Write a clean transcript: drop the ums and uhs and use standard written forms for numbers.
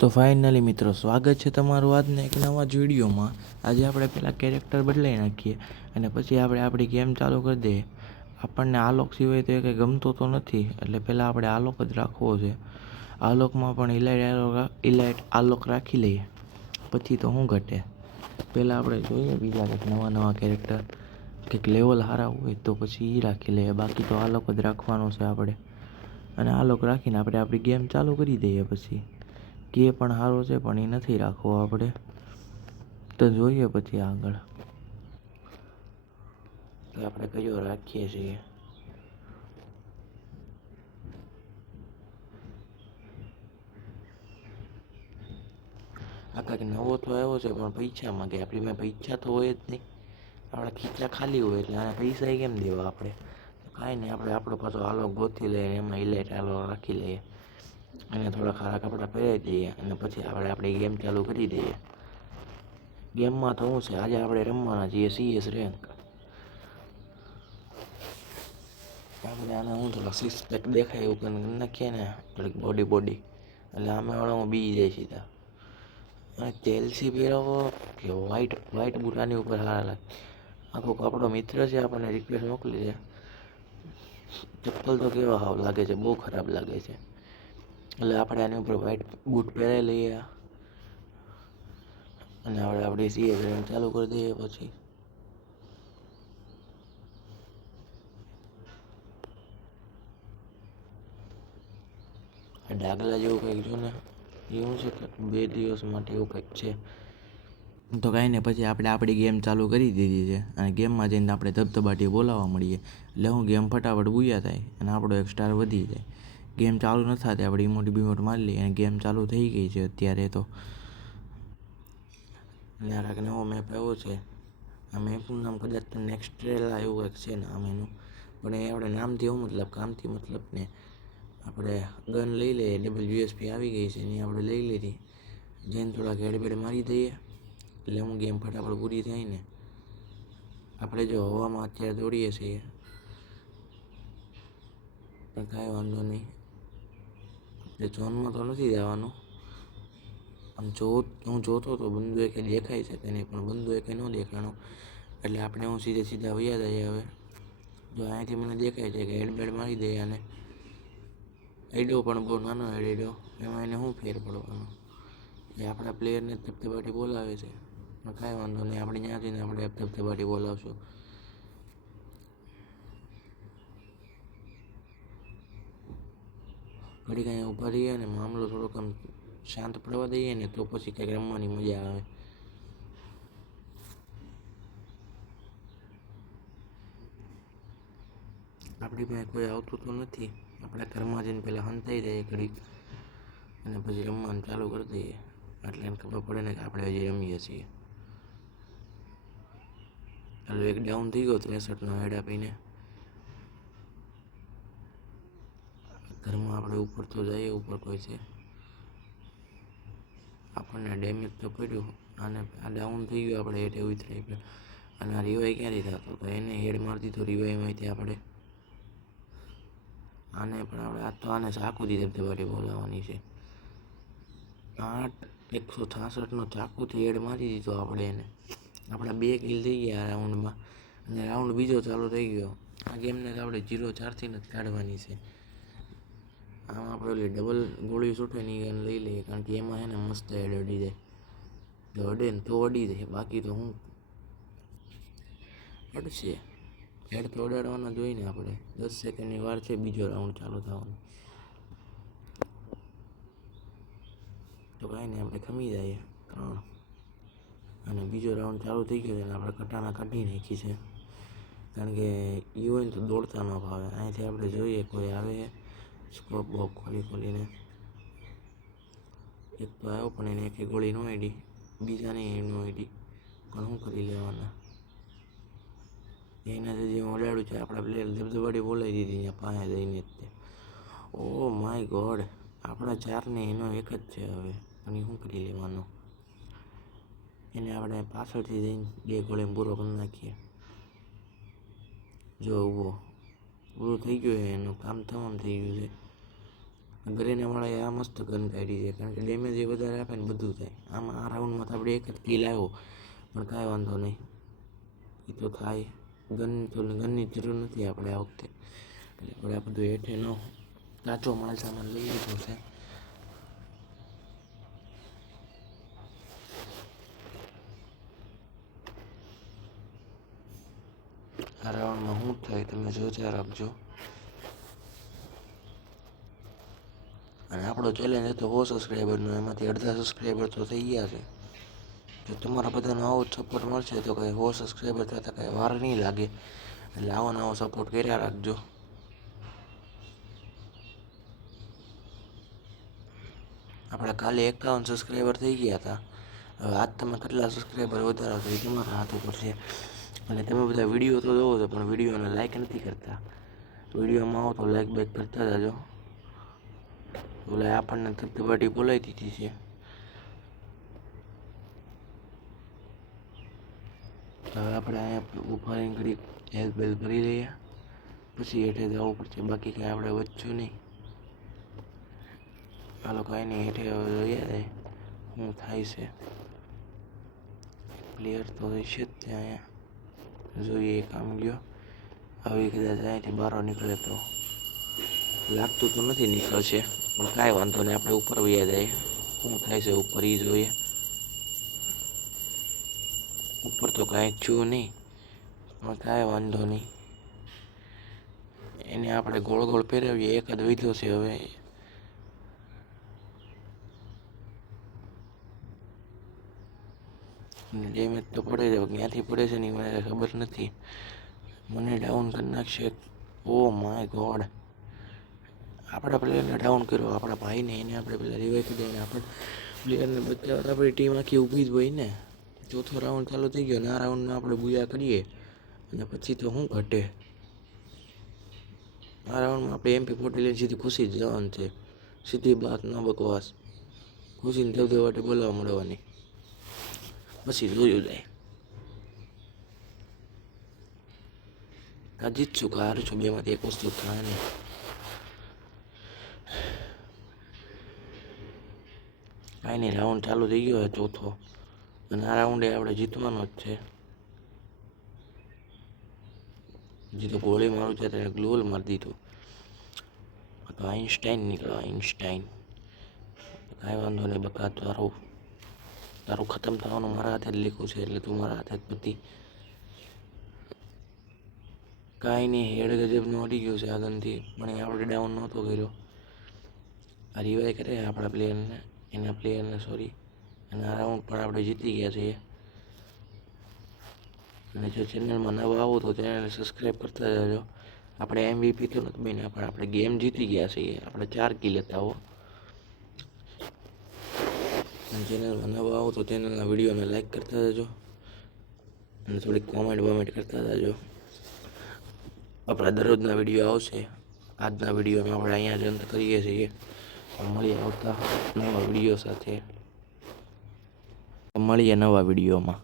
તો ફાઇનલી મિત્રો, સ્વાગત છે તમારું આજના એક નવા જ વિડીયોમાં. આજે આપણે પહેલાં કેરેક્ટર બદલાઈ નાખીએ અને પછી આપણે આપણી ગેમ ચાલુ કરી દઈએ. આપણને આલોક સિવાય તો એ કંઈ ગમતો તો નથી, એટલે પહેલાં આપણે આલોક જ રાખવો છે. આલોકમાં પણ ઇલાઇટ આલોક રાખી લઈએ, પછી તો શું ઘટે. પહેલાં આપણે જોઈએ બીજા કંઈક નવા કેરેક્ટર, કંઈક લેવલ સારા હોય તો પછી એ રાખી લઈએ. બાકી તો આલોક જ રાખવાનો છે આપણે. અને આલોક રાખીને આપણે આપણી ગેમ ચાલુ કરી દઈએ. પછી કે પણ સારો છે પણ એ નથી રાખવો આપણે, તો જોઈએ પછી આગળ તો આપણે કયો રાખીએ છીએ. આ કાંઈક નવો તો આવ્યો છે પણ પૈસા માગે. આપણી મેં પૈસા તો હોય જ નહીં, આપણા ખીચા ખાલી હોય, એટલે આને પૈસા કેમ દેવા આપણે. કાંઈ નહીં, આપણે આપણો પાછો આલોક ગોતી લઈએ, એમાં ઇલાઇટ આલોક રાખી લઈએ અને થોડા ખારા કપડાં પહેરાવી દઈએ અને પછી આપણે આપણી ગેમ ચાલુ કરી દઈએ. ગેમમાં તો શું છે, આજે આપણે રમવાના છીએ CS રેન્ક. આપણે આને હું થોડા સિક્સ પેક દેખાય એવું કરી નાખીએ ને, થોડીક બોડી, એટલે આમે વાળામાં બી જાય સીધા. અને ચેલ્સી પહેરાવો કે વ્હાઈટ બૂટાની ઉપર સારા લાગે. આખો આપણો મિત્ર છે, આપણને રિક્વેસ્ટ મોકલી છે. ચપ્પલ તો કેવા હાવ લાગે છે, બહુ ખરાબ લાગે છે. એટલે આપણે આની ઉપર વ્હાઈટ બૂટ પહેરાવી લઈએ અને આપણે આપણી CS રેન્ક ચાલુ કરી દઈએ. પછી ડાગલા જેવું કંઈક જો ને, એવું છે કે 2 દિવસ માટે એવું કંઈક છે. તો કાંઈ નહીં, પછી આપણે આપણી ગેમ ચાલુ કરી દીધી છે અને ગેમમાં જઈને આપણે ધબધબાટી બોલાવવા મળીએ. એટલે હું ગેમ ફટાફટ બુયા થાય અને આપણો એક સ્ટાર વધી જાય. ગેમ ચાલુ ન થતી આપણે ઇમોટ મારી લઈએ અને ગેમ ચાલુ થઈ ગઈ છે અત્યારે. તો અને આ કાંઈક નવો મેપ આવ્યો છે. આ મેપનું નામ કદાચ નેક્સ્ટ્રેલા એવું કંઈક છે નામ એનું, પણ એ આપણે નામથી એવું મતલબ, કામથી મતલબ ને. આપણે ગન લઈ લઈએ, USP આવી ગઈ છે એની આપણે લઈ લીધી. જઈને થોડાક હેડબેડ મારી દઈએ એટલે હું ગેમ ફટાફટ પૂરી થાય ને. આપણે જો હવામાં અત્યારે દોડીએ છીએ પણ કાંઈ વાંધો નહીં, એટલે ઝોનમાં તો નથી જવાનું. આમ હું જોતો તો બંદુ એકે દેખાય છે કે નહીં, પણ બંદુ એકે ન દેખાણો, એટલે આપણે હું સીધા વૈયા જઈએ. હવે જો અહીંયાથી મને દેખાય છે કે હેડબેડ મારી દઈએ અને આઈડો પણ બહુ નાનો આઈડો, એમાં એને શું ફેર પડવાનો. એ આપણા પ્લેયરને ધબધબાટી બોલાવે છે, પણ કાંઈ વાંધો નહીં, આપણે ત્યાં જઈને આપણે ધબધબાટી બોલાવશું. ઘડી કાંઈ ઊભા રહીએ ને મામલો થોડોક આમ શાંત પડવા દઈએ ને, તો પછી કંઈક રમવાની મજા આવે. આપણી પાસે કોઈ આવતું તો નથી, આપણે ઘરમાં જઈને પહેલાં હંતાઈ જઈએ ઘડીક અને પછી રમવાનું ચાલુ કરી દઈએ. એટલે એને ખબર પડે ને કે આપણે હજી રમીએ છીએ. એટલે એક ડાઉન થઈ ગયો 63નો હેડ આપીને. ઘરમાં આપણે ઉપર તો જઈએ, ઉપર કોઈ છે, આપણને ડેમેજ તો પડ્યું અને આ ડાઉન થઈ ગયું. આપણે હેઠે ઉતરાઈ ગયો અને આ રિવાઈ ક્યાંથી થતો, તો એને હેડ મારી દીધો રિવાઈમાંથી આપણે. આને પણ આને ચાકુથી ધબધબાટી બોલાવવાની છે. 166નો ચાકુથી હેડ મારી દીધો આપણે એને. આપણા 2 કિલ થઈ ગયા આ રાઉન્ડમાં અને રાઉન્ડ બીજો ચાલુ થઈ ગયો. આ ગેમને તો આપણે 0-4થી જ કાઢવાની છે. આમાં આપણે ઓલી ડબલ ગોળી છૂટે ને એ લઈ લઈએ, કારણ કે એમાં છે ને મસ્ત હેડ અડી જાય. જો અડે ને તો અડી જાય, બાકી તો હું અડશે. હેડ તો અડાડવાના જોઈએ ને આપણે. 10 સેકન્ડની વાર છે બીજો રાઉન્ડ ચાલુ થવાનો. તો કાંઈ નહીં, આપણે ખમી જઈએ 3 અને બીજો રાઉન્ડ ચાલુ થઈ ગયો છે અને આપણે કટાના કાઢી નાખી છે, કારણ કે એ હોય ને તો દોડતા ન ભાવે. અહીંથી આપણે જોઈએ કોઈ આવે સ્કોપ બોપ ખોલીને. એક તો આવ્યો પણ એને એકે ગોળી ન અડી, બીજાને ન અડી, પણ શું કરી લેવાના. એના જે હું અડાડું છે, આપણા પ્લેયર ધબધબાટી બોલાવી દીધી ત્યાં પાસે જઈને જ. ઓ માય ગોડ, આપણા 4ને એનો એક જ છે હવે, પણ એ શું કરી લેવાનો. એને આપણે પાછળથી જઈને 2 ગોળીમાં પૂરો કરી નાખીએ. જો ઊભો પૂરું થઈ ગયું, એનું કામ તમામ થઈ ગયું છે. ગરેનાવાળાએ આ મસ્ત ગન કાઢી છે, કારણ કે ડેમેજ એ વધારે આપે ને બધું થાય. આમાં આ રાઉન્ડમાં તો આપણે એક જ કિલ આવ્યો, પણ કાંઈ વાંધો નહીં, એ તો થાય. ગનની જરૂર નથી આપણે આ વખતે, એટલે આપણે આ બધું હેઠે ન કાચો માલ સામાન લઈ લીધો છે. આ રાઉન્ડમાં શું થાય તમે જોતા રાખજો. અને આપણો ચેલેન્જ હતો 100 સબસ્ક્રાઈબરનો, એમાંથી અડધા સબસ્ક્રાઈબર તો થઈ ગયા છે. જો તમારા બધાનો આવો જ સપોર્ટ મળશે તો કંઈ 100 સબસ્ક્રાઈબર થતાં કંઈ વાર નહીં લાગે. એટલે આવો નવો સપોર્ટ કર્યા રાખજો. આપણે કાલે 51 સબસ્ક્રાઈબર થઈ ગયા હતા. હવે આજ તમે કેટલા સબસ્ક્રાઈબર વધારો છો એ તમારા હાથ ઉપર છે. અને તમે બધા વિડીયો તો જોવો છો, પણ વિડીયોને લાઈક નથી કરતા. વિડીયોમાં આવો તો લાઈક બાઈક કરતા જાજો. ઓલા આપણને ધબધબાટી બોલાવી દીધી છે. હવે આપણે અહીંયા ઉભા રહીને ઘડી હેલ્થ બેલ ભરી લઈએ, પછી હેઠે જવું પડશે. બાકી કાંઈ આપણે વધશું નહીં. હાલો કાંઈ નહીં, હેઠે હવે જોઈએ શું થાય છે. પ્લેયર તો છે જ ત્યાં, અહીંયા જોઈએ કામ ગયો. હવે કદાચ અહીંથી બહાર નીકળે તો લાગતું તો નથી નીકળશે, પણ કાંઈ વાંધો નહીં, આપણે ઉપર વયા જાય. શું થાય છે ઉપર એ જોઈએ. ઉપર તો કાંઈ થયું નહીં, પણ કાંઈ વાંધો નહીં. એને આપણે ગોળ ગોળ ફેરવીએ. એક જ વધ્યો છે હવે. ડેમેજ તો પડે છે, ક્યાંથી પડે છે ને મને ખબર નથી. મને ડાઉન કરી નાખશે. ઓ માય ગોડ, આપણા પ્લેયરને ડાઉન કર્યો, આપણા ભાઈને. એને આપણે પેલા રિવાઇવ કરી દઈએ. આપણે પ્લેયરને બચાવવા આપણી ટીમ આખી ઊભી જ હોય ને. ચોથો રાઉન્ડ ચાલુ થઈ ગયો ને આ રાઉન્ડમાં આપણે બુયા કરીએ અને પછી તો શું ઘટે. આ રાઉન્ડમાં આપણે MP40 લઈને સીધી ખુશી જ જવાનું છે. સીધી વાત, ન બકવાસ. ખુશીને ધબધબાટી બોલાવવા મળવાની, પછી જોયું જાય. આ જીતશું કે હારશું, બેમાંથી એક વસ્તુ થાય નહીં. કાંઈ નહીં, રાઉન્ડ ચાલુ થઈ ગયો છે ચોથો, અને આ રાઉન્ડે આપણે જીતવાનો જ છે. હજી તો ગોળી મારું છે તેને ગ્લોલ મારી દીધું. તો આઈન્સ્ટાઈન નીકળો, આઈન્સ્ટાઈન. કાંઈ વાંધો નહીં બકા, તારું ખતમ થવાનું મારા હાથે જ લીખું છે, એટલે તું મારા હાથે જ બધી. કાંઈ નહીં, હેડ ગજબનો અડી ગયો છે આગળથી, પણ એ આપણે ડાઉન નહોતો કર્યો. આ રિવાઇવ કરે આપણા પ્લેયરને, એના પ્લેયરને સોરી. અને આ રાઉન્ડ પણ આપણે જીતી ગયા છીએ. અને જો ચેનલમાં નવા આવો તો ચેનલને સબસ્ક્રાઈબ કરતા જજો. આપણે MVP તો નથી બન્યા, પણ આપણે ગેમ જીતી ગયા છીએ. આપણે 4 કિલ હતા હો. અને ચેનલમાં નવા આવો તો ચેનલના વિડીયોને લાઈક કરતા જજો, અને થોડીક કોમેન્ટ કરતા જજો. આપણા દરરોજના વિડીયો આવશે. આજના વિડીયોમાં આપણે અહીંયા જ અંત કરીએ છીએ. મળીએ આવતા નવા વિડીયો સાથે. મળીએ નવા વિડીયોમાં.